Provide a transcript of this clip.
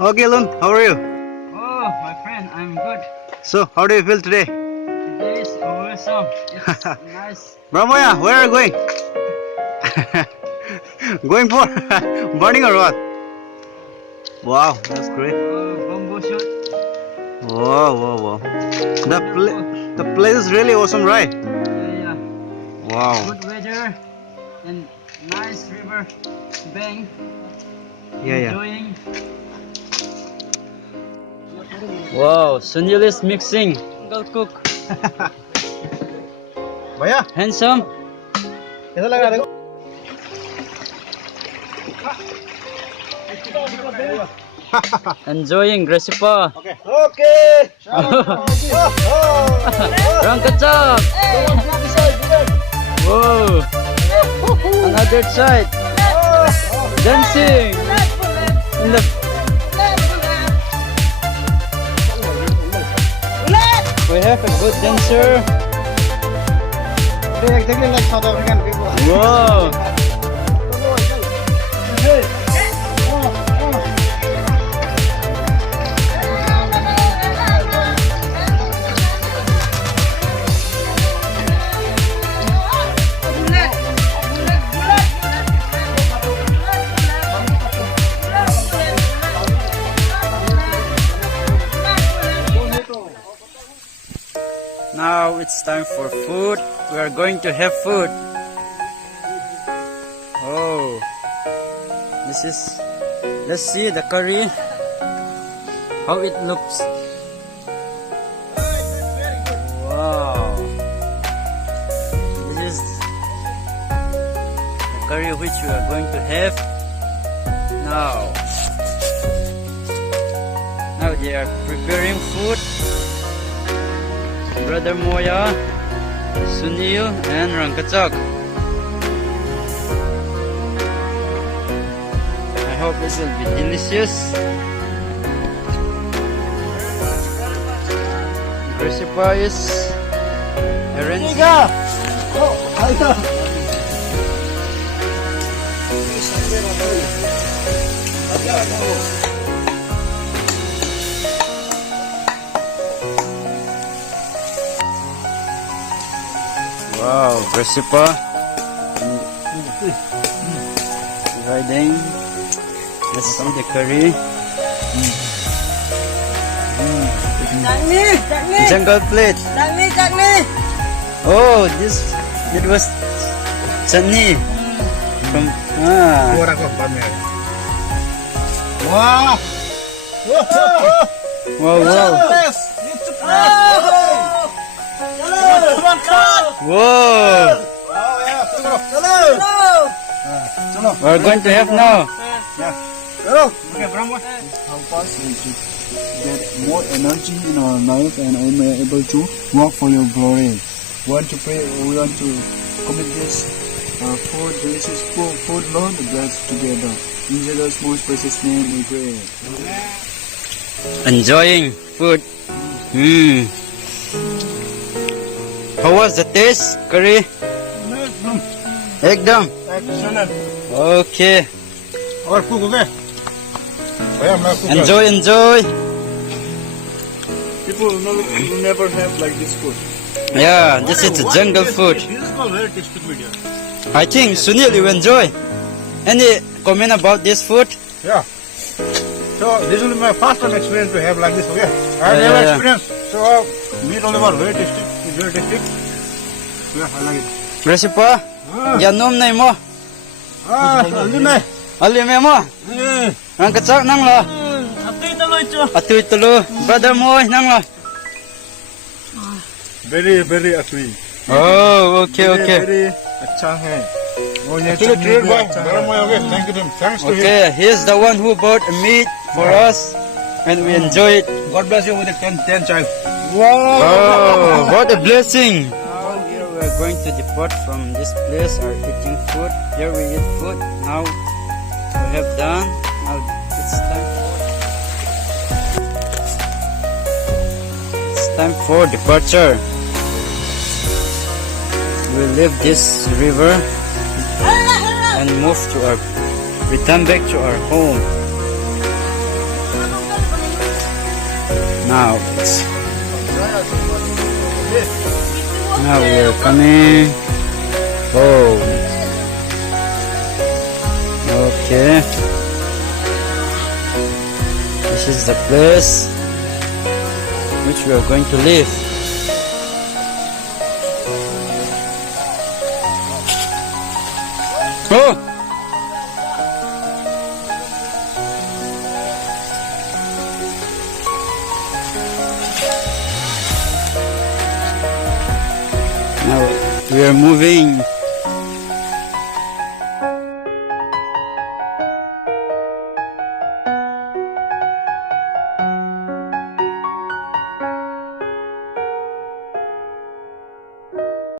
Okay, Lun, how are you? Oh, my friend, I'm good. So, how do you feel today? Today is awesome. It's nice. Brahmaya, where are you going? Going for burning or what? Wow, that's great. Bamboo shoot. Whoa, whoa, whoa. The place is really awesome, right? Yeah. Wow. Good weather and nice river bank. Yeah. Enjoying. Wow, Sunil is mixing. Go cook. Bhaiya, Handsome. कैसा लगा देखो? Enjoying Gresipa. Okay. Okay. Rang kacak. Whoa. Another side. Dancing. In the we have a good dancer. Exactly like South African people. Whoa. Now it's time for food. We are going to have food. Oh, this is. Let's see the curry. How it looks. Wow. This is the curry which we are going to have now. Now they are preparing food. Brother Moya, Sunil, and Rangkachak. I hope it will be delicious. Recipe is arranged. Wow, recipe. Riding. Let's see the curry. Jungle plate. Oh, it was chutney from Wow. Wow. Whoa. We're going to have now. Help us to get more energy in our life and I'm able to work for your glory. We want to pray, we want to commit this food, delicious food, Lord, bless together. In Jesus' most precious name we pray. Enjoying food. How was the taste, curry? Ekdam. Excellent. Okay. Our cook, okay? Enjoy. People will never have like this food. Yeah, this is the jungle food. This is called very tasty food. I think Sunil, you enjoy. Any comment about this food? Yeah. So this will be my first time experience to have like this. Okay. I have never experienced. So meat only was very tasty. It's very tasty. Yeah, I like it. Recipe? Yanom na mo. Alin na. Ali mo. Ang katsak nang lo. Atoy tulo. Brother mo nang lo. Very, very sweet. Oh, okay. Very अच्छा है. Thank you. Thanks to him. Okay, he's the one who bought meat for us, and we enjoy it. God bless you with a 10 child. Oh, what a blessing! Now here we are going to depart from this place, our eating food. Here we eat food. Now we have done. Now it's time for departure. We leave this river and return back to our home. Now we're coming home. Okay. This is the place which we are going to live. Oh! Now we are moving